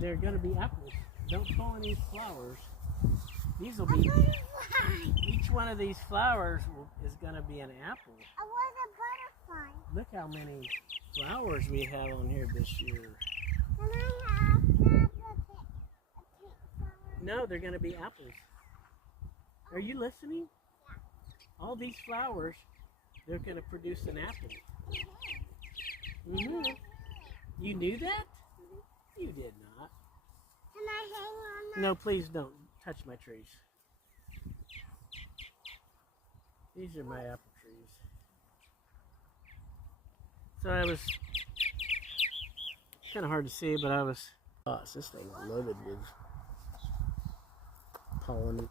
they're going to be apples. Don't pull any flowers. These will be, each one of these flowers is going to be an apple. I want a butterfly. Look how many flowers we have on here this year. Can I have a pink flower? No, they're going to be apples. Are you listening? Yeah. All these flowers, they're going to produce an apple. Mm-hmm. You knew that? You did not. Can I hang on that? No, please don't touch my trees. These are my apple trees. So I was kind of hard to see, but I was. Oh, this thing is loaded with pollen.